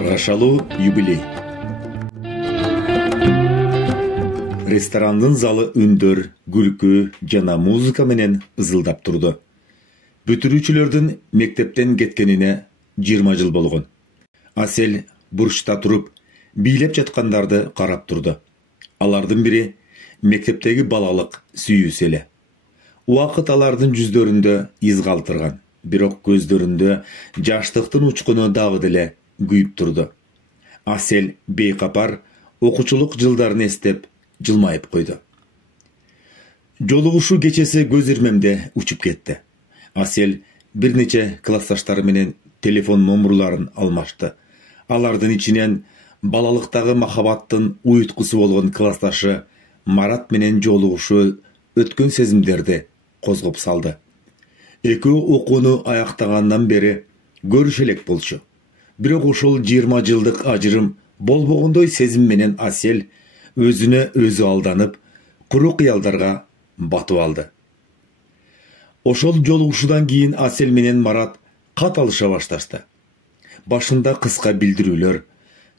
Каргашалуу юбилей. Ресторандын залы үндөр, күлкү жана музыка менен ызылдап турду. Бүтүрүүчүлөрдүн мектептен кеткенине 20 жыл болгон. Асел бурчта туруп, бийлеп жаткандарды карап турду. Алардын бири мектептеги балалык сүйүүсү эле. Убакыт алардын жүздөрүндө из калтырган, бирок көздөрүндө жаштыктын учкуну дагы деле күйүп турду. Асел бейкапар окуучулук жылдарын эстеп жылмайып койду. Жолугушуу кечеси көз ирмемде учуп кетти. Асел бир нече классташтары менен телефон номурларын алмашты. Алардын ичинен балалыктагы махабаттын уюткусу болгон классташы Марат менен жолугушуу өткөн сезимдерди козгоп салды. Экөө окууну аяктагандан бери көрүшө элек болчу. Бирок ошол 20 жылдык ажырым болбогондой сезим менен Асел өзүнө өзү алданып, куру кыялдарга батып алды. Ошол жолугушуудан кийин Асел менен Марат кат алыша башташты. Башында кыска билдирүүлөр,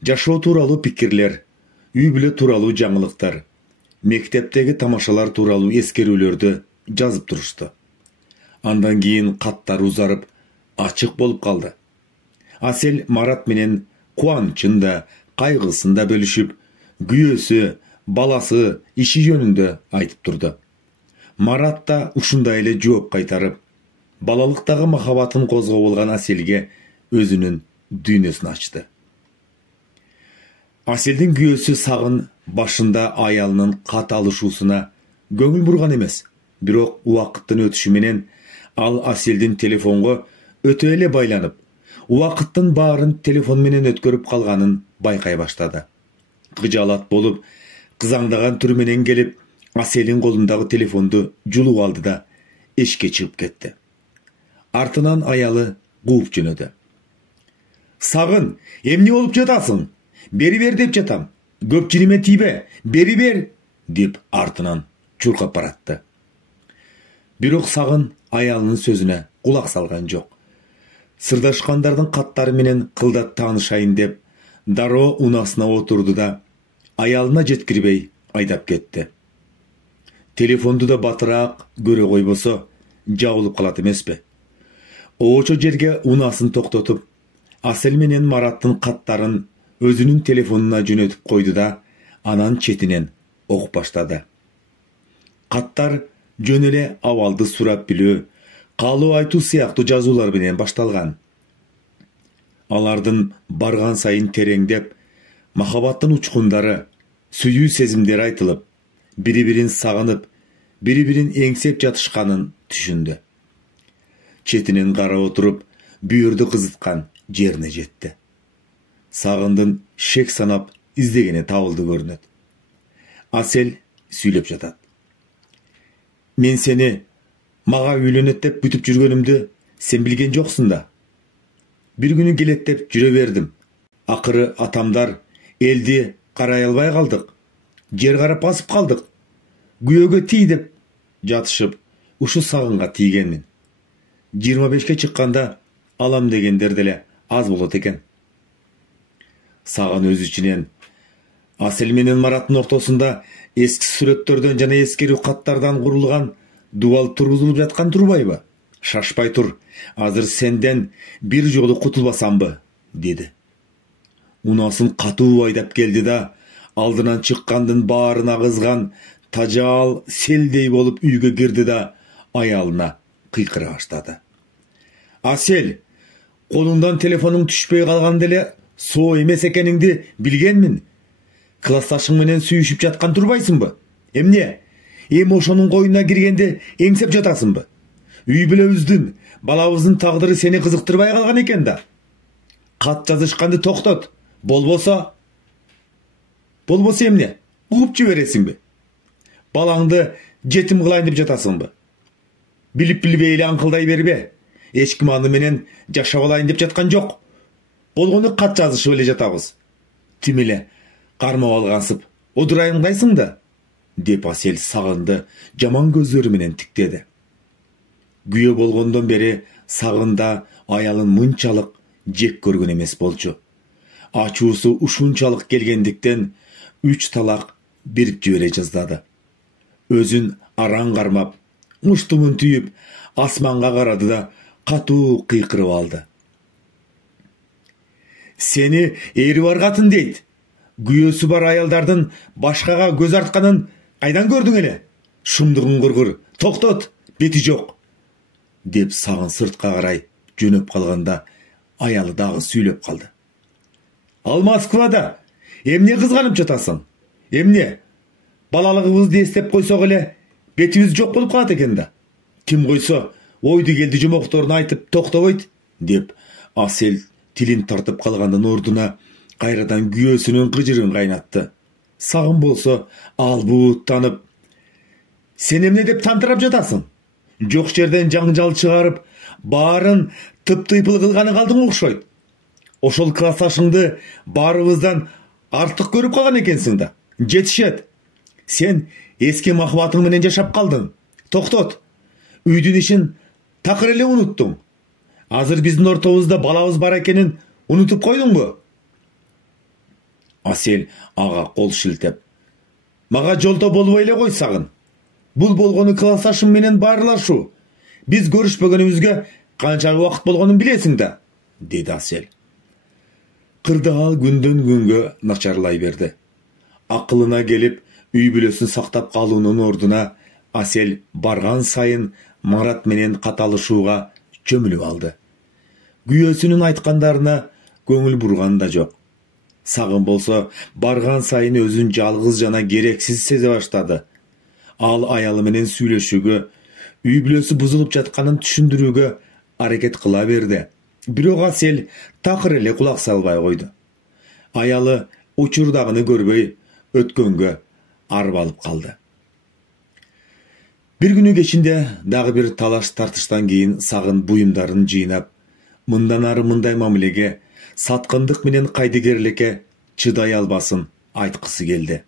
жашоо тууралуу пикирлер, үй бүлө тууралуу жаңылыктар, мектептеги тамашалар тууралуу эскерүүлөрдү жазып турушту. Андан кийин каттар узарып, ачык болуп калды. Асел Марат менен кубанычын да, кайгысын да бөлүшүп, күйөөсү, баласы, иши жөнүндө айтып турду. Марат да ушундай эле жооп кайтарып, балалыктагы махабатын козгоп алган Аселге өзүнүн дүйнөсүн ачты. Аселдин күйөөсү Сагын башында аялынын кат алышуусуна көңүл бурган эмес, бирок убакыттын өтүшү менен ал Аселдин телефонго өтө эле байланып, убакыттын баарын телефон менен өткөрүп калганын байкай баштады. Кыжаалат болуп, кызаңдаган түрү менен келип, Аселдин колундагы телефонду жулуп алды да эшикке чыгып кетти. Артынан аялы кууп жөнөдү. Сагын, эмне болуп жатасың? Бери бер деп жатам. Көп жиниме тийбе, бери бер, деп артынан чуркап баратты. Бирок Сагын аялынын сөзүнө кулак салган жок. Сырдашкандардын каттары менен кылдат таанышайын деп, дароо унасына отурду да, аялына жеткирбей айдап кетти. Телефонду да батыраак көрө койбосо, жабылып калат эмеспи? Оочо жерге унасын токтотуп, Асел менен Мараттын каттарын өзүнүн телефонуна жөнөтүп койду да, анан четинен окуп баштады. Каттар жөн эле абалды сурап билүү, каалоо айтуу сыяктуу жазуулар менен башталган. Алардын барган сайын тереңдеп, махабаттын учкундары, сүйүү сезимдери айтылып, бири-бирин сагынып, бири-бирин эңсеп жатышканын түшүндү. Четинен карап отуруп, бүйүрдү кызыткан жерине жетти. Сагындын шек санап издегени табылды көрүнөт. Асел сүйлөп жатат. Мен сени мага үйлөнөт деп бүтүп жүргөнүмдү сен билген жоксуң да. Бир күнү келет деп жүрө бердим. Акыры атамдар элди карай албай калдык. Жер карап басып калдык. Күйөөгө тий деп жатышып, ушу Сагынга тийгенмин. 25ке чыкканда алам дегендер деле аз болот экен. Сагын өз ичинен Асел менен Мараттын ортосунда эски сүрөттөрдөн жана эскерүү каттардан курулган дубал тургузулуп жаткан турбайбы? Шашпай тур, азыр сенден бир жолу кутулбасамбы, деди. Унасын катуу айдап келди да, алдынан чыккандын баарына кызган тажаал селдей болуп үйгө кирди да, аялына кыйкыра баштады. Асел, колуңдан телефонуң түшпөй калган деле соо эмес экениңди билгенмин. Классташың менен сүйүшүп жаткан турбайсыңбы? Эмне? Эми ошонун коюна киргенде эңсеп жатасыңбы? Үй бүлөбүздүн, балабыздын тагдыры сени кызыктырбай калган экен да. Кат жазышканды токтот. Болбосо эмне? Угуп жибересиңби? Балаңды жетим кылайын деп жатасыңбы? Билип билбей эле аңкылдай бербе. Эч ким аны менен жашап алайын деп жаткан жок. Болгону кат жазышып эле жатабыз. Тим эле кармап алгансып, одурайымдайсың да, деп Асел Сагынды жаман көздөрү менен тиктеди. Күйөө болгондон бери Сагында аялын мынчалык жек көргөн эмес болчу. ачуусу ушунчалык келгендиктен 3 талак берип жибере жаздады. Өзүн араң кармап, муштумун түйүп, асманга карады да катуу кыйкырып алды. Сени эри бар катын дейт. Күйөөсү бар аялдардын башкага көз артканын кайдан көрдүң эле? Шумдугун кургур, токтот, бети жок. Деп Сагын сыртка карай жөнөп калганда, аялы дагы сүйлөп калды. Ал Москвада. Эмне кызганып жатасың? Эмне? Балалыгыбызды эстеп койсок эле бетибиз жок болуп калат экен да. Ким койсо, ойду келди жомокторун айтып токтобойт, деп Асел тилин тартып калгандын ордуна кайрадан күйөөсүнүн кыжырын кайнатты. Сагын болсо албууттанып, сен эмне деп тантырап жатасың? Жок жерден жаңжал чыгарып, баарын тыптыйпыл кылганы калдың окшойт. Ошол классташыңды баарыбыздан артык көрүп калган экенсиң да. Жетишет. Сен эски махабатың менен жашап калдың. Токтот. Үйдүн ишин такыр эле унуттуң. Азыр биздин ортобузда балабыз бар экенин унутуп койдуңбу? Асел ага кол шилтеп, мага жолдо болбой эле кой Сагын. Бул болгону классташым менен баарлашуу. Биз көрүшпөгөнүбүзгө канча убакыт болгонун билесиң да, деди Асел. Кырдаал күндөн күнгө начарлай берди. Акылына келип, үй бүлөсүн сактап калуунун ордуна Асел барган сайын Марат менен каталышууга чөмүлүп алды. Күйөөсүнүн айткандарына көңүл бурган да жок. Сагын болсо барган сайын өзүн жалгыз жана керексиз сезе баштады. Ал аялы менен сүйлөшүүгө, үй бүлөсү бузулуп жатканын түшүндүрүүгө аракет кыла берди. Бирок Асел такыр эле кулак салбай койду. Аялы учурдагыны көрбөй өткөнгө арбалып калды. Бир күнү кечинде дагы бир талаш тартыштан кийин Сагын буюмдарын жыйнап, мындан ары мындай мамилеге, саткындык менен кайдыгерликке чыдай албасын айткысы келди.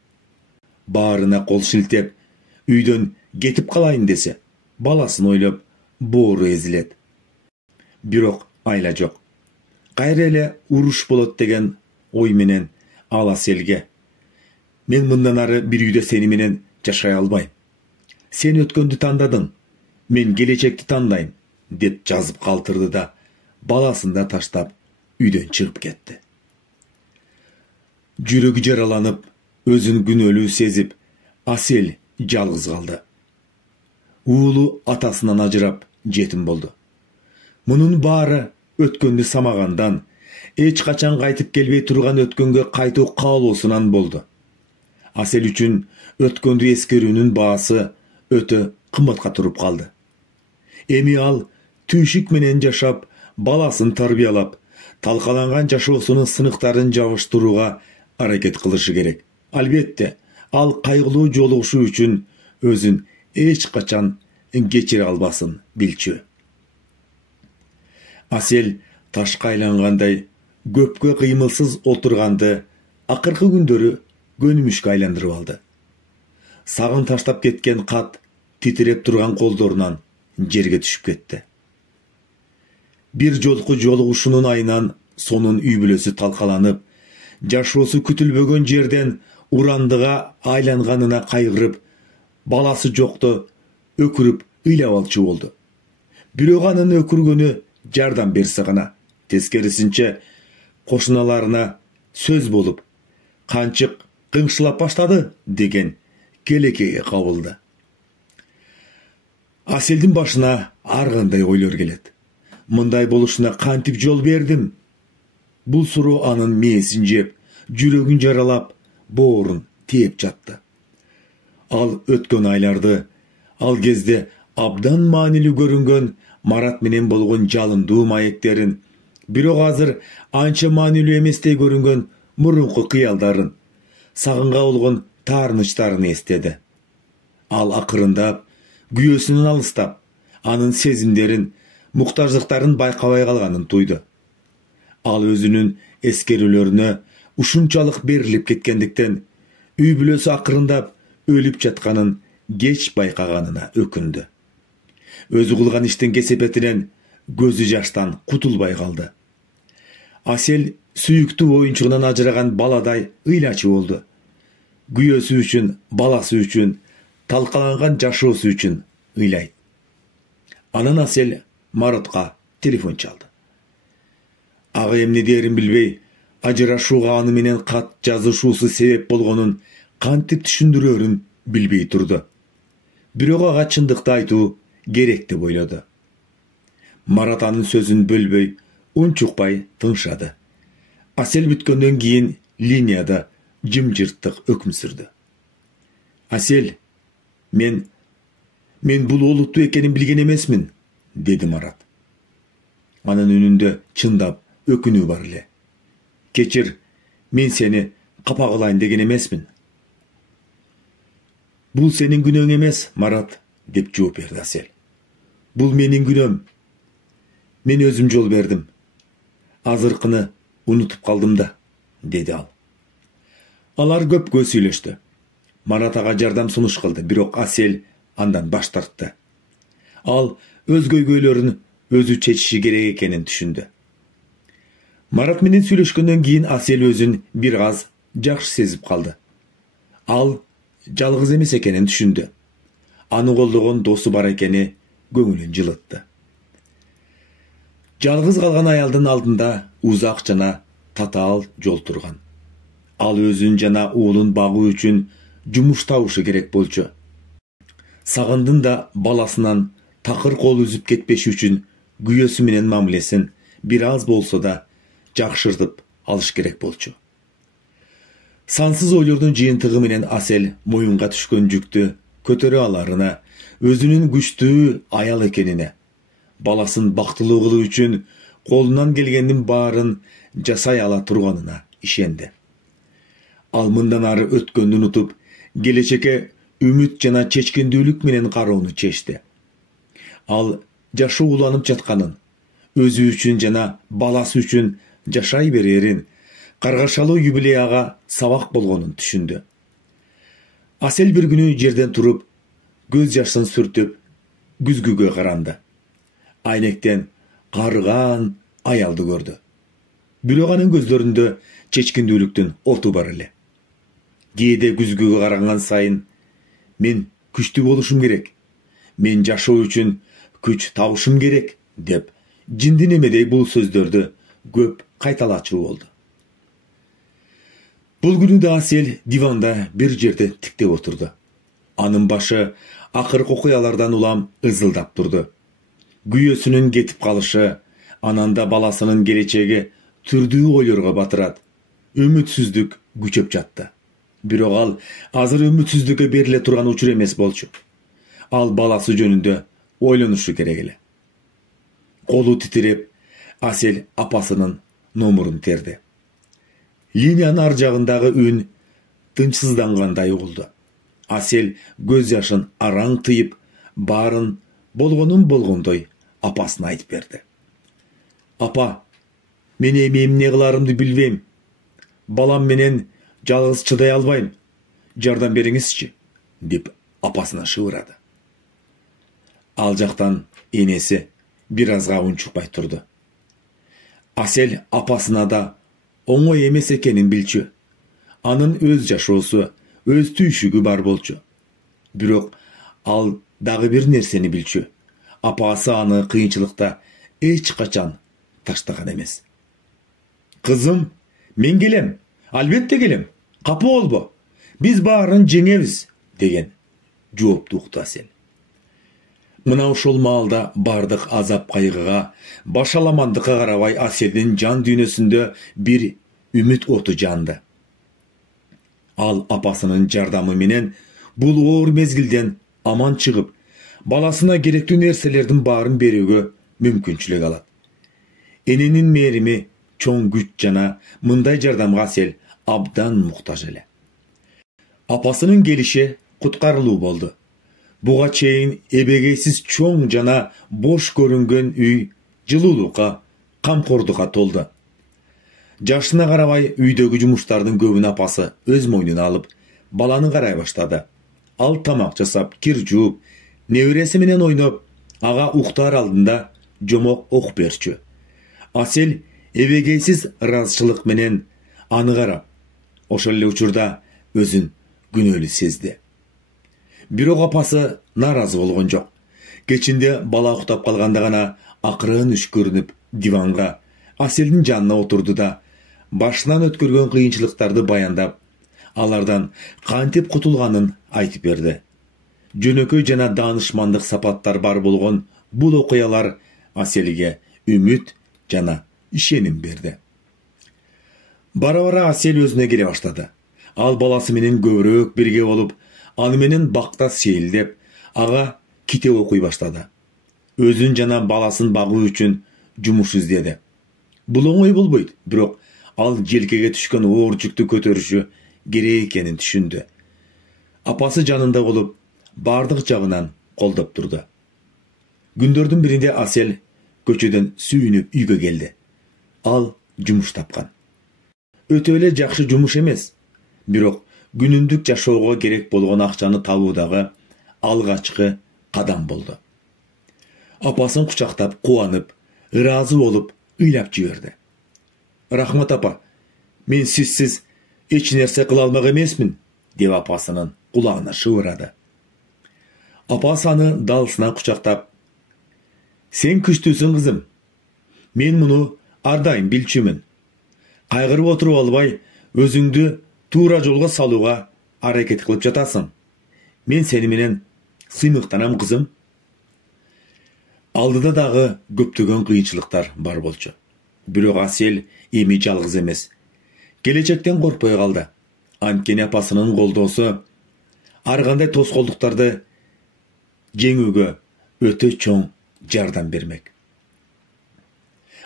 Баарына кол шилтеп, үйдөн кетип калайын десе, баласын ойлоп, боору эзилет. Бирок айла жок. Кайра эле уруш болот деген ой менен ал Аселге, мен мындан ары бир үйдө сени менен жашай албайм. Сен өткөндү тандадың, мен келечекти тандайм, деп жазып калтырды да, баласын да таштап, үйдөн чыгып кетти. Жүрөгү жараланып, өзүн күнөөлүү сезип, Асел жалгыз калды. Уулу атасынан ажырап, жетим болду. Мунун баары өткөндү самагандан, эч качан кайтып келбей турган өткөнгө кайтуу каалоосунан болду. Асел үчүн өткөндү эскерүүнүн баасы өтө кымбатка туруп калды. Эми ал түйшүк менен жашап, баласын тарбиялап, талкаланган жашоосунун сыныктарын жабыштырууга аракет кылышы керек. Албетте, ал кайгылуу жолугушуу үчүн өзүн эч качан кечире албасын билчү. Асел ташка айлангандай көпкө кыймылсыз отурганды акыркы күндөрү көнүмүшкө айландырып алды. Сагын таштап кеткен кат титиреп турган колдорунан жерге түшүп кетти. Бир жолку жолугушуунун айынан сонун үй бүлөсү талкаланып, жашоосу күтүлбөгөн жерден урандыга айланганына кайгырып, баласы жокто өкүрүп ыйлап алчу болду. Бирок анын өкүргөнү жардам берсе гана, тескерисинче кошуналарына сөз болуп, канчык кыңшылап баштады деген келекеге кабылды. Аселдин башына ар кандай ойлор келет. Мындай болушуна кантип жол бердим? Бул суроо анын мээсин жеп, жүрөгүн жаралап, боорун тээп жатты. Ал өткөн айларды, ал кезде абдан маанилүү көрүнгөн Марат менен болгон жалындуу маектерин, бирок азыр анча маанилүү эместей көрүнгөн мурунку кыялдарын, Сагынга болгон таарынычтарын эстеди. Ал акырындап, күйөөсүнөн алыстап, анын сезимдерин, муктаждыктарын байкабай калганын туйду. Ал өзүнүн эскерүүлөрүнө ушунчалык берилип кеткендиктен, үй бүлөсү акырындап өлүп жатканын кеч байкаганына өкүндү. Өзү кылган иштин кесепетинен көзү жаштан кутулбай калды. Asel sүйүктүү оюнчугунан ажыраган баладай ыйлачы болду. Күйөөсү үчүн, баласы үчүн, талкаланган жашоосу үчүн ыйлайт. Анан Асел Маратка телефон чалды. Ага эмне дээрин билбей, ажырашууга аны менен кат жазышуусу себеп болгонун кантип түшүндүрөрүн билбей турду. Бирок ага чындыкты айтуу керек деп ойлоду. Марат анын сөзүн бөлбөй, унчукпай тыншады. Асел бүткөндөн кийин линияда жымжырттык өкүм сүрдү. Асел, мен бул олуттуу экенин билген эмесмин, деди Марат. Анын үнүндө чындап өкүнүү бар эле. Кечир, мен сени капа кылайын деген эмесмин. Бул сенин күнөөң эмес, Марат, деп жооп берди Асел. Бул менин күнөөм. Мен өзүм жол бердим. Азыркыны унутуп калдым да, деди ал. Алар көпкө сүйлөштү. Марат ага жардам сунуш кылды, бирок Асел андан баш тартты. Ал өз көйгөйлөрүн өзү чечиши керек экенин түшүндү. Марат менен сүйлөшкөндөн кийин Асел өзүн бир аз жакшы сезип калды. Ал жалгыз эмес экенин түшүндү. Аны колдогон досу бар экени көңүлүн жылытты. Жалгыз калган аялдын алдында узак жана татаал жол турган. Ал өзүн жана уулун багуу үчүн жумуш табышы керек болчу. Сагындын да баласынан такыр кол үзүп кетпеш үчүн күйөөсү менен мамилесин бир аз болсо да жакшыртып алыш керек болчу. Сансыз ойлордун жыйынтыгы менен Асел моюнга түшкөн жүктү көтөрө аларына, өзүнүн күчтүү аял экенине, баласын бактылуу кылуу үчүн колунан келгендин баарын жасай ала турганына ишенди. Ал мындан ары өткөндү унутуп, келечекке үмүт жана чечкиндүүлүк менен кароону чечти. Ал жашы уланып жатканын, өзү үчүн жана баласы үчүн жашай берерин, каргашалуу юбилей ага сабак болгонун түшүндү. Асел бир күнү жерден туруп, көз жашын сүртүп, күзгүгө каранды. Айнектен карыган аялды көрдү. Бирок анын көздөрүндө чечкиндүүлүктүн оту бар эле. Кээде күзгүгө караган сайын, мен күчтүү болушум керек, мен жашоо үчүн күч табышым керек, деп жиндин эмедей бул сөздөрдү көп кайталачу болду. Бул күнү да Асел диванда бир жерде тиктеп отурду. Анын башы акыркы окуялардан улам ызылдап турду. Күйөөсүнүн кетип калышы, ананда баласынын келечеги түрдүү ойлорго батырат. Үмүтсүздүк күчөп жатты. Бирок ал азыр үмүтсүздүккө бериле турган учур эмес болчу. Ал баласы жөнүндө ойлонушу керек эле. Колу титиреп, Асел апасынын номурун терди. Линиянын ар жагындагы үн тынчсыздангандай угулду. Асел көз жашын араң тыйып, баарын болгонун болгондой апасына айтып берди. Апа, мен эми эмне кыларымды билбейм. Балам менен жалгыз чыдай албайм. Жардам бериңизчи, деп апасына шыбырады. Ал жактан энеси бир азга унчукпай турду. Асел апасына да оңой эмес экенин билчү. Анын өз жашоосу, өз түйшүгү бар болчу. Бирок ал дагы бир нерсени билчү. Апасы аны кыйынчылыкта эч качан таштаган эмес. Кызым, мен келем, албетте келем. Капа болбо. Биз баарын жеңебиз, деген жоопту укту Асел. Мына ошол маалда бардык азап кайгыга, башаламандыкка карабай Аселдин жан дүйнөсүндө бир үмүт оту жанды. Ал апасынын жардамы менен бул оор мезгилден аман чыгып, баласына керектүү нерселердин баарын берүүгө мүмкүнчүлүк алат. Эненин мээрими, чоң күч жана мындай жардамга Асел абдан муктаж эле. Апасынын келиши куткарылуу болду. Буга чейин эбегейсиз чоң жана бош көрүнгөн үй жылуулукка, камкордукка толду. Жашына карабай үйдөгү жумуштардын көбүн апасы өз мойнуна алып, баланы карай баштады. Ал тамак жасап, кир жууп, небереси менен ойноп, ага уктар алдында жомок окуп берчү. Асел эбегейсиз ыраазычылык менен аны карап, ошол эле учурда өзүн күнөөлүү сезди. Бирок апасы нааразы болгон жок. Кечинде бала уктап калганда гана акырын үшкөрүнүп диванга Аселдин жанына отурду да башынан өткөргөн кыйынчылыктарды баяндап, алардан кантип кутулганын айтып берди. Жөнөкөй жана даанышмандык сапаттар бар болгон бул окуялар Аселге үмүт жана ишеним берди. Бара-бара Асел өзүнө келе баштады. Ал баласы менен көбүрөөк бирге болуп, аны менен бакта сейилдеп, ага китеп окуй баштады. Өзүн жана баласын багуу үчүн жумуш издеди. Бул оңой болбойт, бирок ал желкеге түшкөн оор жүктү көтөрүшү керек экенин түшүндү. Апасы жанында болуп, бардык жагынан колдоп турду. Күндөрдүн биринде Асел көчөдөн сүйүнүп үйгө келди. Ал жумуш тапкан. Өтө эле жакшы жумуш эмес, бирок күнүмдүк жашоого керек болгон акчаны табуудагы алгачкы кадам болду. Апасын кучактап, кубанып, ыраазы болуп, ыйлап жиберди. Рахмат апа, мен сизсиз эч нерсе кыла алмак эмесмин, деп апасынын кулагына шыбырады. Апасы аны далысына кучактап, сен күчтүүсүң кызым, мен муну ар дайым билчүмүн. Кайгырып отуруп албай, өзүңдү туура жолго салууга аракет кылып жатасың. Мен сени менен сыймыктанам кызым. Алдыда дагы көптөгөн кыйынчылыктар бар болчу. Бирок Асел эми жалгыз эмес. Келечектен коркпой калды. Анткени апасынын колдоосу ар кандай тоскоолдуктарды жеңүүгө өтө чоң жардам бермек.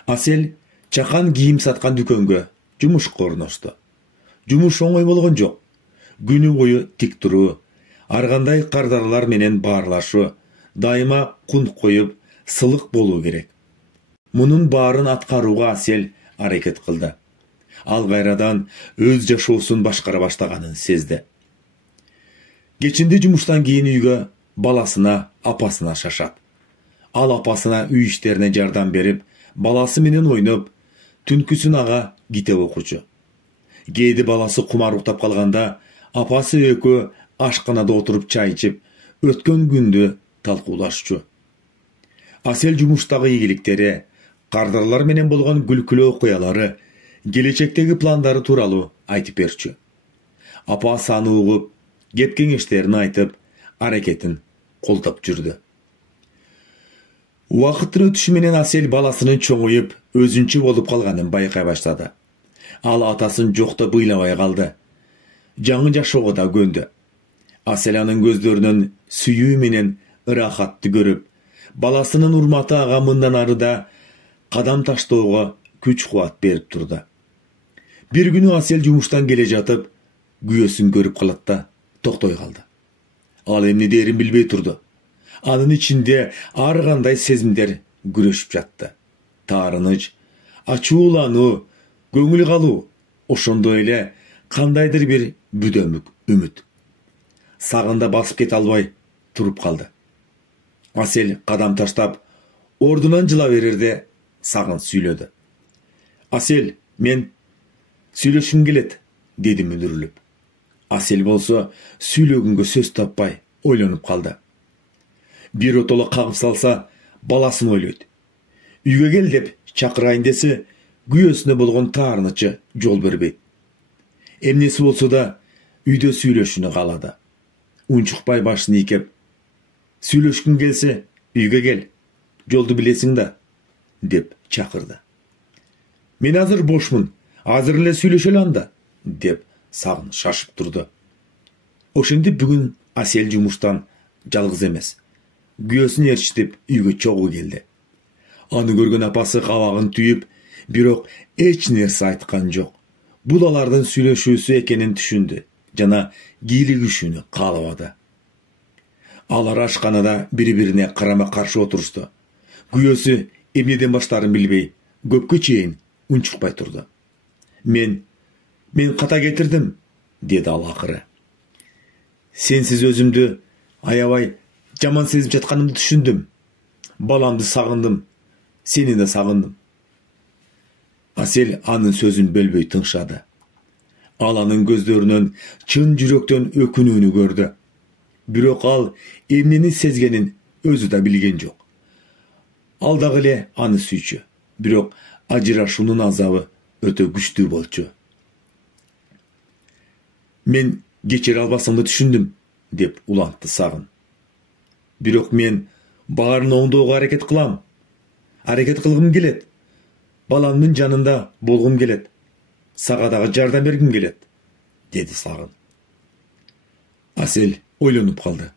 Асел чакан кийим саткан дүкөнгө жумушка орношту. Жумуш оңой болгон жок. Күнү бою тик туруу, ар кандай кардарлар менен баарлашуу, дайыма кунт коюп, сылык болуу керек. Мунун баарын аткарууга Асел аракет кылды. Ал кайрадан өз жашоосун башкара баштаганын сезди. Кечинде жумуштан кийин үйгө баласына, апасына шашат. Ал апасына үй иштерине жардам берип, баласы менен ойноп, түнкүсүн ага китеп окучу. Кээде баласы кумар уктап калганда, апасы экөө ашканада отуруп чай ичип, өткөн күндү талкуулашчу. Асел жумуштагы ийгиликтери, кардарлар менен болгон күлкүлүү окуялары, келечектеги пландары тууралуу айтып берчү. Апасы аны угуп, кеп кеңештерин айтып, аракетин колдоп жүрдү. Убакыттын өтүшү менен Асел баласынын чоңоюп, өзүнчө болуп калганын байкай баштады. Ал атасын жокто быйлабай калды. Жаңы жашоого да көндү. Асел анын көздөрүнөн сүйүү менен ырахатты көрүп, баласынын урматы ага мындан ары да кадам таштоого күч-кубат берип турду. Бир күнү Асел жумуштан келе жатып, күйөөсүн көрүп калат да токтой калды. Ал эмне дээрин билбей турду. Анын ичинде ар кандай сезимдер күрөшүп жатты. Таарыныч, ачуулануу, көңүл калуу, ошондой эле кандайдыр бир бүдөмүк үмүт. Сагында басып кете албай туруп калды. Асел кадам таштап, ордунан жыла берерде сагын сүйлөдү. Асел, мен сүйлөшкүм келет, деди мүдүрүлүп. Асел болсо сүйлөгөнгө сөз таппай ойлонуп калды. Бир отоло кагып салса, баласын ойлойт. Үйгө кел деп чакырайын десе, күйөөсүнө болгон таарынычы жол бербейт. Эмнеси болсо да үйдө сүйлөшүүнү каалады. Унчукпай башын ийкеп, сүйлөшкүң келсе, үйгө кел, жолду билесиң да, деп чакырды. Мен азыр бошмун, азыр эле сүйлөшөлү анда, деп сагын шашып турду. Ошентип бүгүн Асел жумуштан жалгыз эмес. Күйөөсүн ээрчитип үйгө чогуу келди. Аны көргөн апасы кабагын түйүп, бирок эч нерсе айткан жок. Бул алардын сүйлөшүүсү экенин түшүндү жана кийлигишүүнү каалабады. Алар ашканада бири-бирине карама-каршы отурушту. Күйөөсү эмнеден баштаарын билбей, көпкө чейин унчукпай турду. Мен ката кетирдим, деди ал акыры. Сенсиз өзүмдү аябай жаман сезип жатканымды түшүндүм. Баламды сагындым, сени да сагындым. Asel anын сөзүн бөлбөй тыңшады. Ал анын көздөрүнөн чын жүрөктөн өкүнүүнү көрдү. Бирок ал эмнени сезгенин өзү да билген жок. Ал дагы эле аны сүйчү. Бирок ажырашуунун азабы өтө күчтүү болчу. Мен кечире албасыңды түшүндүм, деп улантты Сагын. Бирок мен баарын оңдоого аракет кылам. Аракет кылгым келет. Баламдын жанында болгум келет. Сага дагы жардам бергим келет, деди Сагын. Асел ойлонуп калды.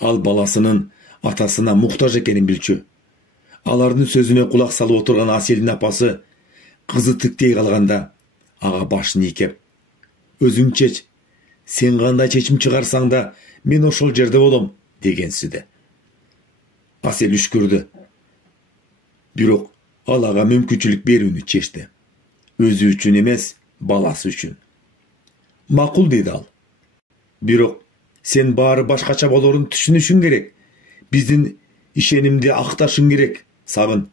Ал баласынын атасына муктаж экенин билчү. Алардын сөзүнө кулак салып отурган Аселдин апасы кызы тиктей калганда ага башын ийкеп, өзүң чеч, сен кандай чечим чыгарсаң да мен ошол жерде болом, дегенсиде. Асел үшкүрдү. Бирок ал ага мүмкүнчүлүк берүүнү чечти. Өзү үчүн эмес, баласы үчүн. Макул, деди ал. Бирок сен баары башкача болорун түшүнүшүң керек. Биздин ишенимди акташың керек, Сагын.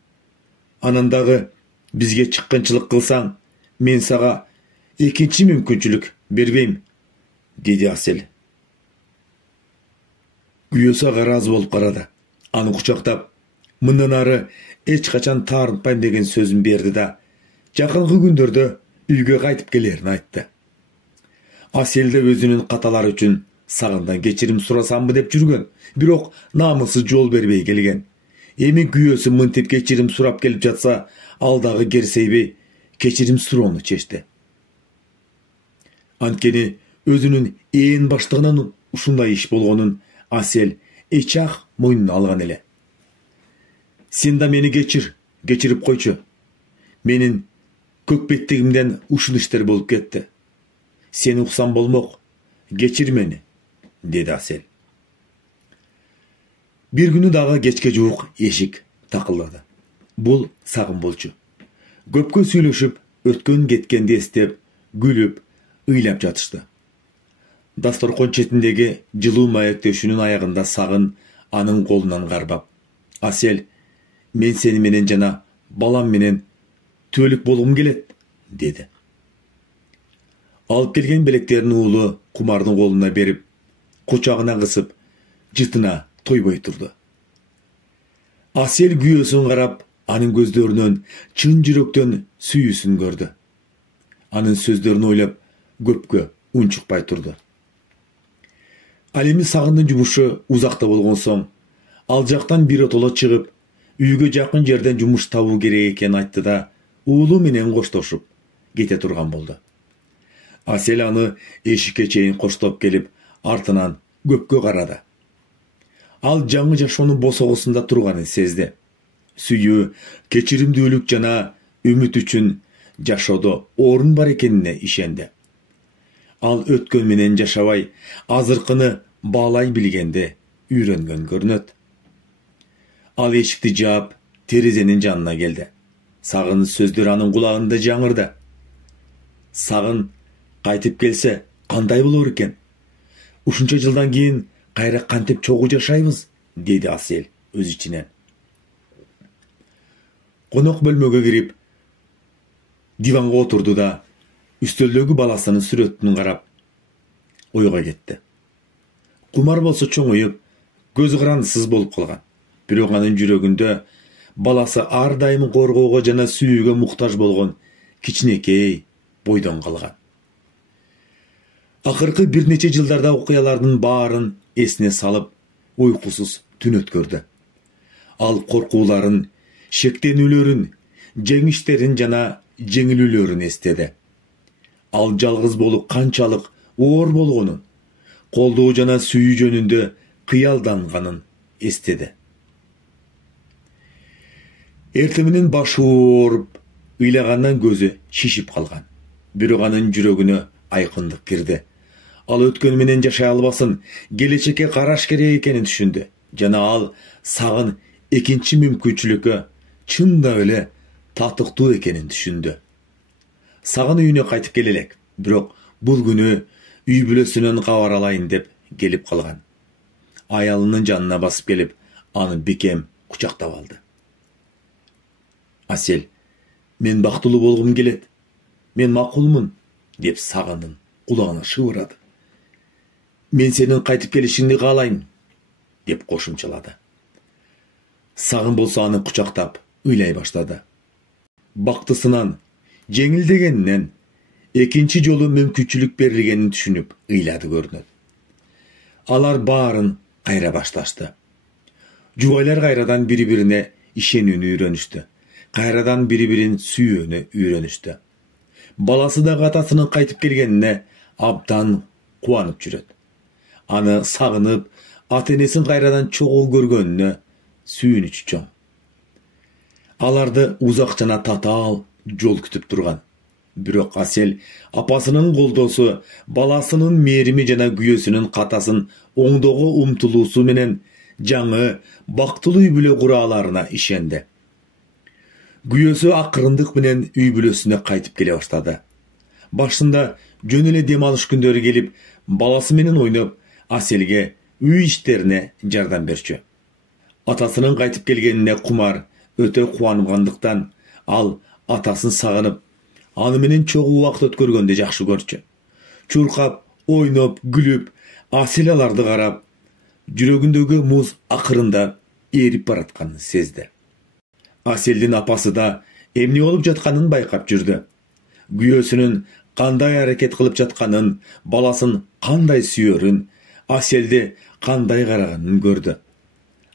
Анан дагы бизге чыккынчылык кылсаң, мен сага экинчи мүмкүнчүлүк бербейм, деди Асел. Күйөөсү ага ыраазы болуп карады. Аны кучактап, мындан ары эч качан таарынтпайм деген сөзүн берди да, жакынкы күндөрдө үйгө кайтып келерин айтты. Асел да өзүнүн каталары үчүн Сагындан кечирим сурасамбы деп жүргөн, бирок намысы жол бербей келген. Эми күйөөсү мынтип кечирим сурап келип жатса, ал дагы керсейбей кечирим суроону чечти. Анткени өзүнүн ээн баштыгынан ушундай иш болгонун Асел эч ак мойнуна алган эле. Сен да мени кечирип койчу. Менин көкпеттигимден ушул иштер болуп кетти. Сени уксам болмок, кечир мени, деди Асел. Бир күнү дагы кечке жуук эшик такылдады. Бул Сагын болчу. Көпкө сүйлөшүп, өткөн кеткенди эстеп, күлүп, ыйлап жатышты. Дасторкон четиндеги жылуу маектешүүнүн аягында Сагын анын колунан кармап, Асел, мен сени менен жана балам менен түбөлүк болгум келет, деди. Алып келген белектерин уулу кумардын колуна берип, кучагына кысып, жытына тойбой турду. Асел күйөөсүн карап, анын көздөрүнөн чын жүрөктөн сүйүүсүн көрдү. Анын сөздөрүн ойлоп, көпкө унчукпай турду. Ал эми Сагындын жумушу узакта болгон соң, ал жактан биротоло чыгып, үйгө жакын жерден жумуш табуу керек экенин айтты да, уулу менен коштошуп кете турган болду. Асел аны эшикке чейин коштоп келип, артынан көпкө карады. Ал жаңы жашоонун босогосунда турганын сезди. Сүйүү, кечиримдүүлүк жана үмүт үчүн жашоодо орун бар экенине ишенди. Ал өткөн менен жашабай, азыркыны баалай билгенде үйрөнгөн көрүнөт. Ал эшикти жаап, терезенин жанына келди. Сагын сөздөр анын кулагында жаңырды. Сагын кайтып келсе, кандай болор экен? Ушунча жылдан кийин кайра кантип чогуу жашайбыз, деди Асел өз ичинен. Конок бөлмөгө кирип, диванга отурду да, үстөлдөгү баласынын сүрөтүн карап, ойго кетти. Кумар болсо чоңоюп, көзү карандысыз болуп калган. Бирок анын жүрөгүндө баласы ар дайым коргоого жана сүйүүгө муктаж болгон кичинекей бойдон калган. Акыркы бир нече жылдарда окуялардын баарын эсине салып, уйкусуз түн өткөрдү. Ал коркууларын, шектенүүлөрүн, жеңиштерин жана жеңилүүлөрүн эстеди. Ал жалгыз болуп канчалык оор болгонун, колдоо жана сүйүү жөнүндө кыялданганын эстеди. Эртең менен башы ооруп, ыйлагандан көзү шишип калган. Бирок анын жүрөгүнө айкындык кирди. Ал өткөн менен жашай албасын, келечекке караш керек экенин түшүндү. Жана ал Сагын экинчи мүмкүнчүлүккө чындап эле татыктуу экенин түшүндү. Сагын үйүнө кайтып келе элек, бирок бул күнү үй бүлөсүнөн кабар алайын деп келип калган. Аялынын жанына басып келип, аны бекем кучактап алды. Асел, Men bактылуу болгум келет. Мен макулмун, деп Сагындын кулагына шыбырады. Мен сенин кайтып келишиңди каалайм, деп кошумчалады. Сагын болсо аны кучактап ыйлай баштады. Бактысынан, жеңилдегенинен, экинчи жолу мүмкүнчүлүк берилгенин түшүнүп ыйлады көрүнөт. Алар баарын кайра башташты. Жубайлар кайрадан бири-бирине ишенүүнү үйрөнүштү. Кайрадан бири-бирин сүйүүнү үйрөнүштү. Баласы да атасынын кайтып келгенине абдан кубанып жүрөт. Аны сагынып, ата-энесин кайрадан чогуу көргөнүнө сүйүнүчү чоң. Аларды узак жана татаал жол күтүп турган. Бирок Асел апасынын колдоосу, баласынын мээрими жана күйөөсүнүн катасын оңдоого умтулуусу менен жаңы бактылуу үй бүлө кураларына ишенди. Күйөөсү акырындык менен үй бүлөсүнө кайтып келе баштады. Башында жөн эле дем алыш күндөрү келип, баласы менен ойноп, Аселге үй иштерине жардам берчү. Атасынын кайтып келгенине Кумар өтө кубангандыктан ал атасын сагынып, аны менен чогуу убакыт өткөргөндү жакшы көрчү. Чуркап, ойноп, күлүп, Асел аларды карап, жүрөгүндөгү муз акырында эрип баратканын сезди. Аселдин апасы да эмне болуп жатканын байкап жүрдү. Күйөөсүнүн кандай аракет кылып жатканын, баласын кандай сүйөрүн, Аселди кандай караганын көрдү.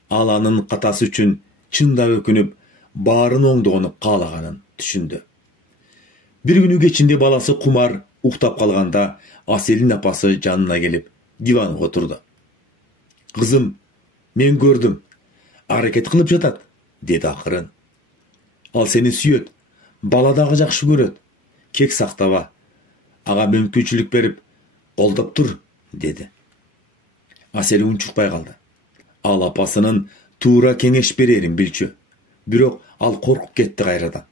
Ал анын катасы үчүн чындап өкүнүп, баарын оңдоону каалаганын түшүндү. Бир күнү кечинде баласы Кумар уктап калганда, Аселдин апасы жанына келип, диванга отурду. Кызым, мен көрдүм, аракет кылып жатат, деди акырын. Ал сени сүйөт, бала дагы жакшы көрөт. Кек сактаба, ага мүмкүнчүлүк берип, колдоп тур, деди. Асел унчукпай калды. Ал апасынын туура кеңеш берерин билчү. Бирок ал коркуп кетти кайрадан.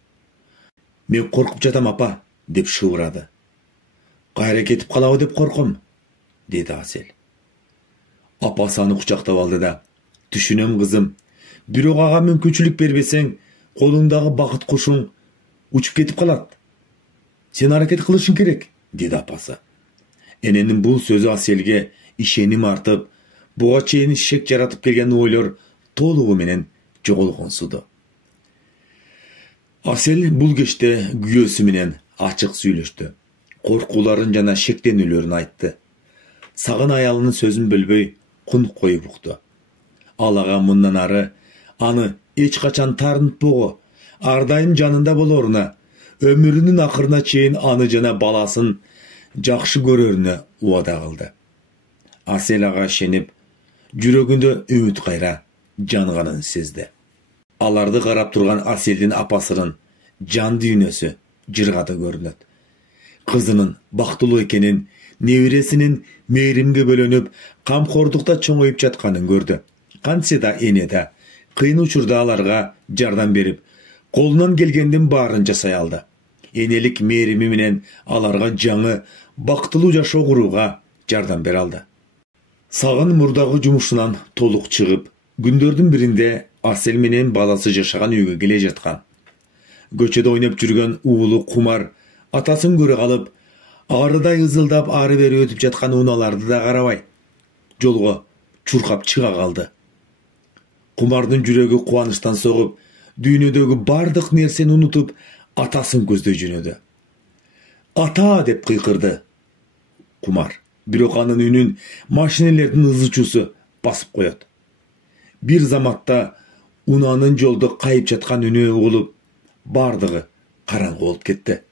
Мен коркуп жатам апа, деп шыбырады. Кайра кетип калабы деп корком, деди Асел. Апасы аны кучактап алды да, түшүнөм кызым. Бирок ага мүмкүнчүлүк бербесең, колуңдагы бакыт кушуң учуп кетип калат. Сен аракет кылышың керек, деди апасы. Эненин бул сөзү Аселге ишеним артып, буга чейин шек жаратып келген ойлор толугу менен жоголгонсуду. Асел бул кечте күйөөсү менен ачык сүйлөштү. Коркууларын жана шектенүүлөрүн айтты. Сагын аялынын сөзүн бөлбөй, кунук коюп укту. Ал ага мындан ары аны эч качан таарынтпоого, ар дайым жанында болоруна, өмүрүнүн акырына чейин аны жана баласын жакшы көрөрүнө убада кылды. Асел ага ишенип, жүрөгүндө үмүт кайра жанганын сезди. Аларды карап турган Аселдин апасынын жан дүйнөсү жыргада көрүнөт. Кызынын бактылуу экенин, небересинин мээримге бөлөнүп, камкордукта чоңоюп жатканын көрдү. Кантсе да эне да кыйын учурда аларга жардам берип, колунан келгендин баарын жасай алды. Энелик мээрими менен аларга жаңы бактылуу жашоо курууга жардам бере алды. Сагын мурдагы жумушунан толук чыгып, күндөрдүн биринде Асел менен баласы жашаган үйгө келе жаткан. Көчөдө ойноп жүргөн уулу Кумар атасын көрө калып, арыдай ызылдап ары бери өтүп жаткан унааларды да карабай, жолго чуркап чыга калды. Кумардын жүрөгү кубанычтан согуп, дүйнөдөгү бардык нерсени унутуп, атасын көздөй жөнөдү. Ата деп кыйкырды Кумар. Бирок анын үнүн машинелердин ызычуусу басып коет. Бир заматта унаанын жолдо кайып жаткан үнү угулуп, бардыгы караңгы болуп кетти.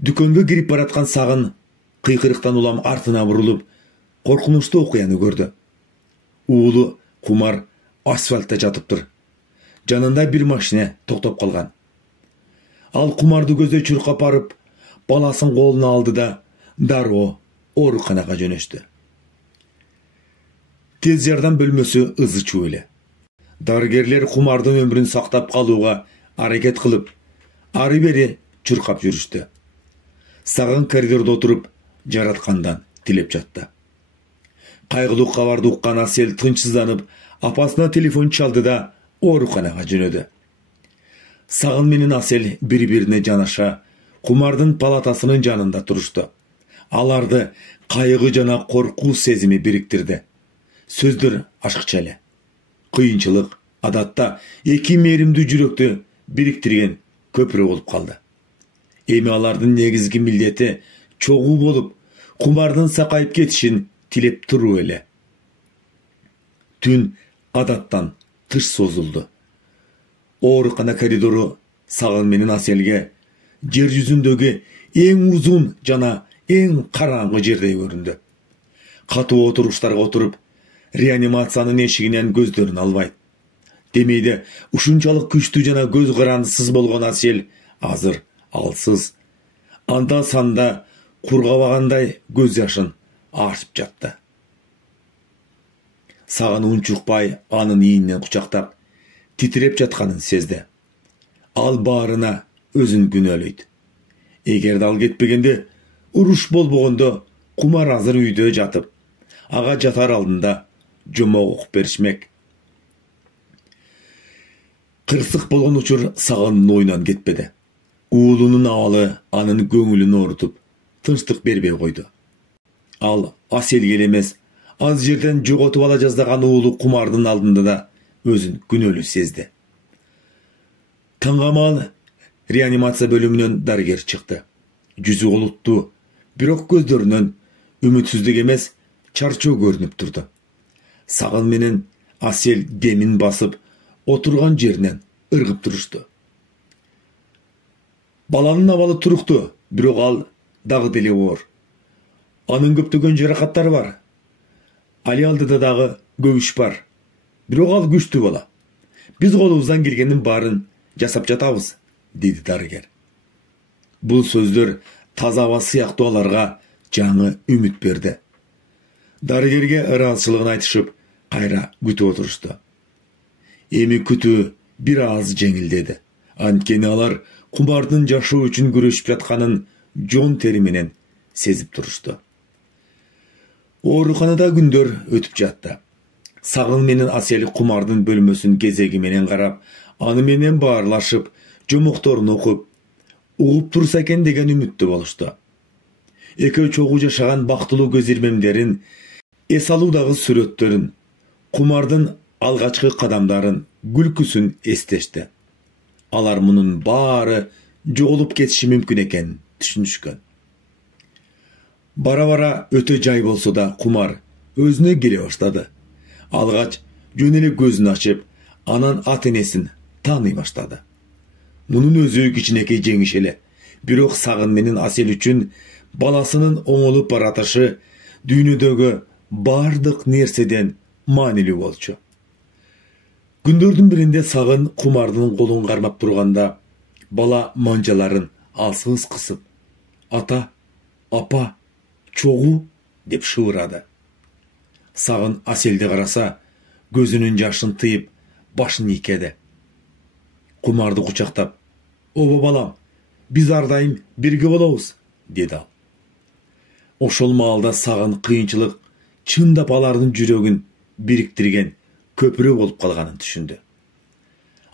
Дүкөнгө кирип бараткан Сагын кыйкырыктан улам артына бурулуп, коркунучтуу окуяны көрдү. Уулу Кумар асфальтта жатыптыр. Жанында бир машина токтоп калган. Ал Кумарды көздөй чуркап барып, баласын колуна алды да дароо ооруканага жөнөштү. Тез жардам бөлмөсү ызычуу эле. Дарыгерлер Кумардын өмүрүн сактап калууга аракет кылып, ары бери чуркап жүрүштү. Сагын коридордо отуруп, жараткандан тилеп жатты. Кайгылуу кабарды уккан Асел тынчсызданып, апасына телефон чалды да ооруканага жөнөдү. Сағын менен Асел бір-біріне жанаша Кумардын палатасынын жанында турушту. Аларды кайгы жана коркуу сезими бириктирди. Сөздөр ашыкча эле. Кыйынчылык адатта эки мээримдүү жүрөктү бириктирген көпүрө болуп калды. Эми алардын негизги милдети чогуу болуп, Кумардын сакайып кетишин тилеп туруу эле. Түн адаттан тыш созулду. Оорукана коридору Сагын менен Аселге жер жүзүндөгү эң узун жана эң караңгы жердей көрүндү. Катуу отуруштарга отуруп, реанимациянын эшигинен көздөрүн албайт. Демейде ушунчалык күчтүү жана көз карандысыз болгон Асел азыр алсыз, анда санда кургабагандай көз жашын артып жатты. Сагын унчукпай анын ийинен кучактап, титиреп жатканын сезди. Ал баарына өзүн күнөөлөйт. Эгерде ал кетпегенде, уруш болбогондо Кумар азыр үйдө жатып, ага жатар алдында жомок окуп беришмек. Кырсык болгон учур Сагындын оюнан кетпеди. Уулунун абалы анын көңүлүн оорутуп, тынчтык бербей койду. Ал Аселге эле эмес, аз жерден жоготуп ала жаздаган уулу Кумардын алдында да өзүн күнөөлүү сезди. Таңгамал реанимация бөлүмүнөн дарыгер чыкты. Жүзү олуттуу, бирок көздөрүнөн үмүтсүздүк эмес, чарчоо көрүнүп турду. Сагын менен Асел демин басып, отурган жеринен ыргып турушту. Баланын абалы туруктуу, бирок ал дагы деле оор. Анын көптөгөн жаракаттары бар. Али алдыда дагы көбүш бар. Бирок ал күчтүү бала. Биз колубуздан келгенин баарын жасап жатабыз, деди дарыгер. Бул сөздөр таза аба сыяктуу аларга жаңы үмүт берди. Дарыгерге ыраазычылыгын айтышып, кайра күтүп отурушту. Эми күтүү бир аз жеңилдеди. Анткени алар Кумардын жашоо үчүн күрөшүп жатканын жон тери менен сезип турушту. Ооруканада күндөр өтүп жатты. Сагын менен Асел Кумардын бөлмөсүн кезеги менен карап, аны менен баарлашып, жомокторун окуп, угуп турса экен деген үмүттө болушту. Экөө чогуу жашаган бактылуу көз ирмемдерин, эс алуудагы сүрөттөрүн, Кумардын алгачкы кадамдарын, күлкүсүн эстешти. Алар мунун баары жоголуп кетиши мүмкүн экенин түшүнүшкөн. Бара-бара өтө жай болсо да Кумар өзүнө келе баштады. Алгач жөн эле көзүн ачып, анан ата-энесин тааный баштады. Мунун өзү кичинекей жеңиш эле, бирок Сагын менен Асел үчүн баласынын оңолуп баратышы дүйнөдөгү бардык нерседен маанилүү болчу. Күндөрдүн биринде Сагын Кумардын колун кармап турганда, бала манжаларын алсыз кысып, "Ата, апа, чогуу" деп шыбырады. Сагын Аселди караса, көзүнүн жашын тыйып, башын ийкеди. Кумарды кучактап, "Оба балам, биз ар дайым бирге болобуз", деди ал. Ошол маалда Сагын кыйынчылык чындап алардын жүрөгүн бириктирген көпүрө болуп калганын түшүндү.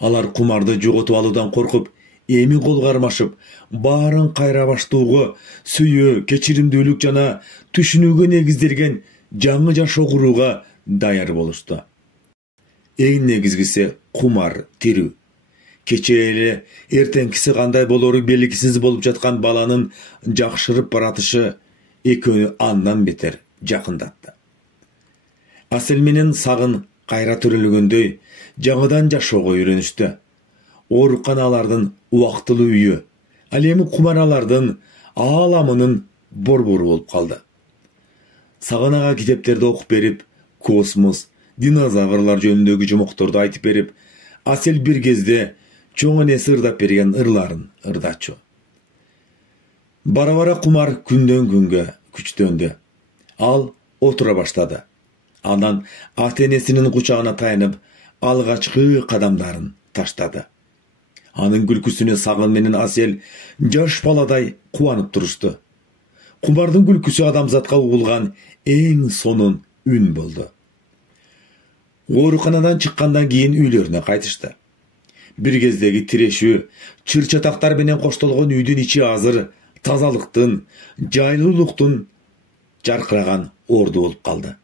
Алар Кумарды жоготуп алуудан коркуп, эми кол кармашып, баарын кайра баштоого, сүйүү, кечиримдүүлүк жана түшүнүүгө негизделген жаңы жашоо курууга даяр болушту. Эң негизгиси Кумар тирүү. Кече эле эртеңкиси кандай болору белгисиз болуп жаткан баланын жакшырып баратышы экөөнү андан бетер жакындатты. Асел менен Сагын кайра төрөлгөндөй жаңыдан жашоого үйрөнүштү. Оорукана алардын убактылуу үйү, ал эми Кумар алардын ааламынын борбору болуп калды. Сагын ага китептерди окуп берип, космос, динозаврлар жөнүндөгү жомокторду айтып берип, Асел бир кезде чоң энеси ырдап берген ырларын ырдачу. Бара-бара Кумар күндөн күнгө күчтөндү. Ал отура баштады. Андан ата-энесинин кучагына таянып, алгачкы кадамдарын таштады. Анын күлкүсүнө Сагын менен Асел жаш баладай кубанып турушту. Кумардын күлкүсү адамзатка угулган эң сонун үн болду. Ооруканадан чыккандан кийин үйлөрүнө кайтышты. Bir кездеги тирешүү, чыр-чатактар менен коштолгон үйдүн ичи азыр тазалыктын, жайлуулуктун жаркыраган орду болуп калды.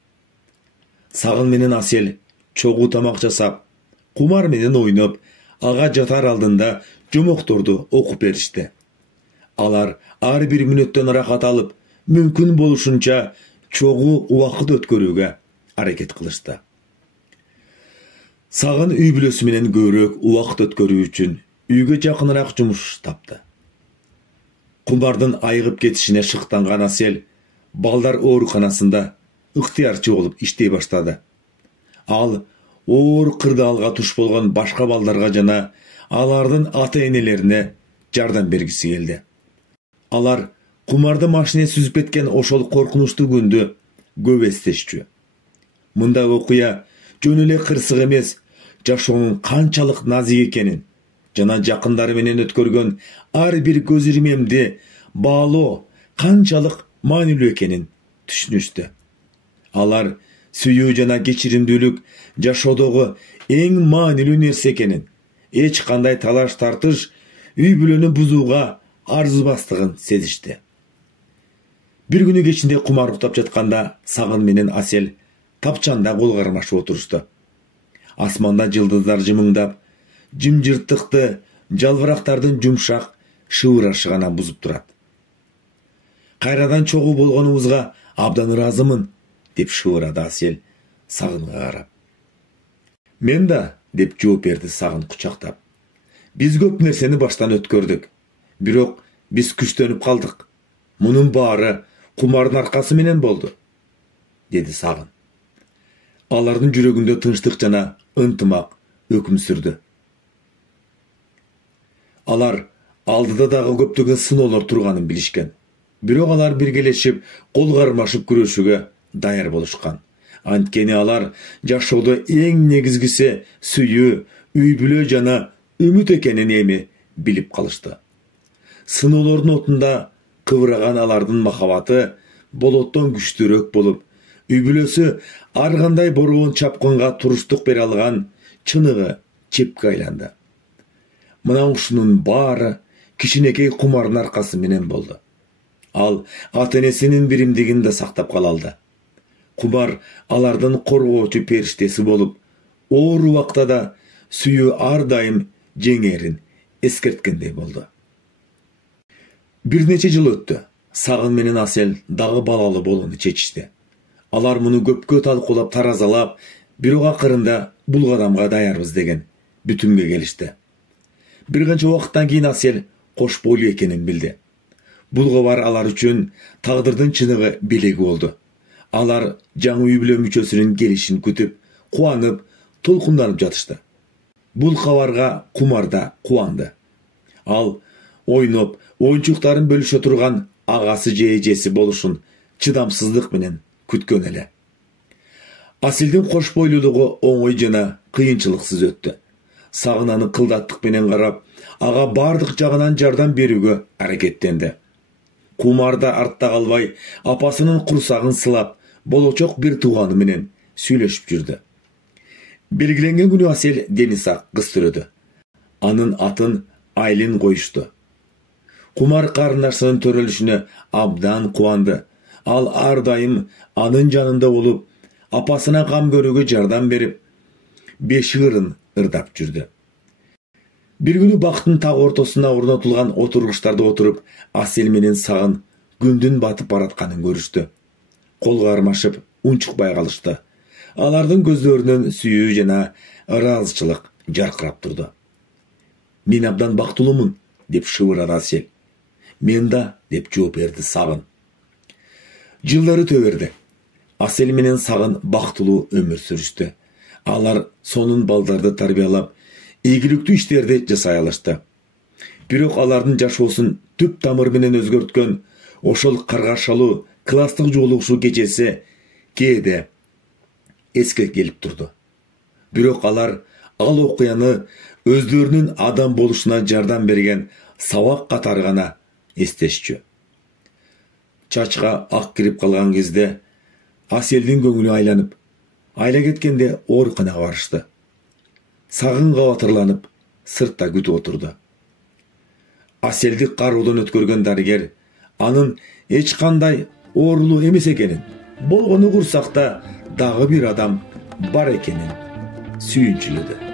Сагын менен Асел чогуу тамак жасап, кумар менен ойноп, ага жатар алдында жомокторду окуп беришти. Алар ар бир мүнөттөн рахат алып, мүмкүн болушунча чогуу убакыт өткөрүүгө аракет кылышты. Сагын үй бүлөсү менен көбүрөөк убакыт өткөрүү үчүн үйгө жакыныраак жумуш тапты. Кумбардын айыгып кетишине шыктанган Асел балдар ооруканасында ыктыярчы болуп иштей баштады. Ал оор кырдаалга туш болгон башка балдарга жана алардын ата-энелерине жардам бергиси келди. Алар кумарды машине сүзүп кеткен ошол коркунучтуу күндү көп эстешчү. Мындай окуя жөн эле кырсык эмес, жашоонун канчалык назик экенин жана жакындары менен өткөргөн ар бир көз ирмемди баалоо канчалык маанилүү экенин түшүнүштү. Алар сүйүү жана кечиримдүүлүк жашоодогу эң маанилүү нерсе экенин, эч кандай талаш тартыш үй бүлөнү бузууга арзубастыгын сезишти. Бир күнү кечинде кумар уктап жатканда Сагын менен Асел тапчанда кол кармашып отурушту. Асманда жылдыздар жымыңдап, жымжырттыкты жалбырактардын жумшак шыбырашы гана бузуп турат. Кайрадан чогуу болгонубузга абдан ыраазымын, деп шыбырады Асел Сагынга карап. Мен да, деп жооп берди Сагын кучактап. Биз көп нерсени баштан өткөрдүк. Бирок биз күчтөнүп калдык. Мунун баары кумардын аркасы менен болду, деди Сагын. Алардын жүрөгүндө тынчтык жана ынтымак өкүм сүрдү. Алар алдыда дагы көптөгөн сыноолор турганын билишкен. Бирок алар биргелешип, кол кармашып күрөшүүгө даяр болушкан. Анткени алар жашоодо эң негизгиси сүйүү, үй бүлө жана үмүт экенин эми билип калышты. Сыноолордун отунда кыбыраган алардын махабаты болоттон күчтүүрөөк болуп, үй бүлөсү ар кандай бороон чапкынга туруштук бере алган чыныгы чепке айланды. Мына ушунун баары кичинекей кумардын аркасы менен болду. Ал ата-энесинин биримдигин да сактап кала алды. Кумар алардын коргоочу периштеси болуп, оор убакта да сүйүү ар дайым жеңерин эскерткендей болду. Бир нече жыл өттү. Сагын менен Асел дагы балалы болууну чечишти. Алар муну көпкө талкуулап таразалап, бирок акырында бул кадамга даярбыз деген бүтүмгө келишти. Бир канча убакыттан кийин Асел кош бойлуу экенин билди. Бул кабар алар үчүн тагдырдын чыныгы белеги болду. Алар жаңы үй бүлө мүчөсүнүн келишин күтүп, кубанып, толкунданып жатышты. Бул кабарга Кумар да кубанды. Ал ойноп, оюнчуктарын бөлүшө турган агасы же эжеси болушун чыдамсыздык менен күткөн эле. Аселдин кош бойлуулугу оңой жана кыйынчылыксыз өттү. Сагын аны кылдаттык менен карап, ага бардык жагынан жардам берүүгө аракеттенди. Кумар да артта калбай, апасынын курсагын сылап, болочок бир тууганы менен сүйлөшүп жүрдү. Белгиленген күнү Асел Дениз ак кыз төрөдү. Анын атын Айлин коюшту. Кумар карындашынын төрөлүшүнө абдан кубанды. Ал ар дайым анын жанында болуп, апасына кам көрүүгө жардам берип, бешигырын ырдап жүрдү. Бир күнү бактын так ортосуна орнотулган отургучтарда отуруп, Асел менен Сагын күндүн батып баратканын көрүштү. Кол кармашып, унчукпай калышты. Алардын көздөрүнөн сүйүү жана ыраазычылык жаркырап турду. Мен абдан бактылуумун, деп шыбырады Асел. Мен да, деп жооп берди Сагын. Жылдары төбөрдү. Асел менен Сагын бактылуу өмүр сүрүштү. Алар сонун балдарды тарбиялап, ийгиликтүү иштерди жасай алышты. Бирок алардын жашоосун түп тамыр менен өзгөрткөн ошол каргашалуу класстык жолугушуу кечеси кээде эске келип турду. Бирок алар ал окуяны өздөрүнүн адам болушуна жардам берген сабак катары гана эстешчү. Чачка ак кирип калган кезде Аселдин көңүлү айла кеткенде ооруканага барышты. Сагынга батырланып, сыртта күтүп отурду. Аселди кароодон өткөргөн дарыгер анын эч кандай оорулуу эмес экенин, болгону курсакта дагы бир адам бар экенин сүйүнчүлөдү.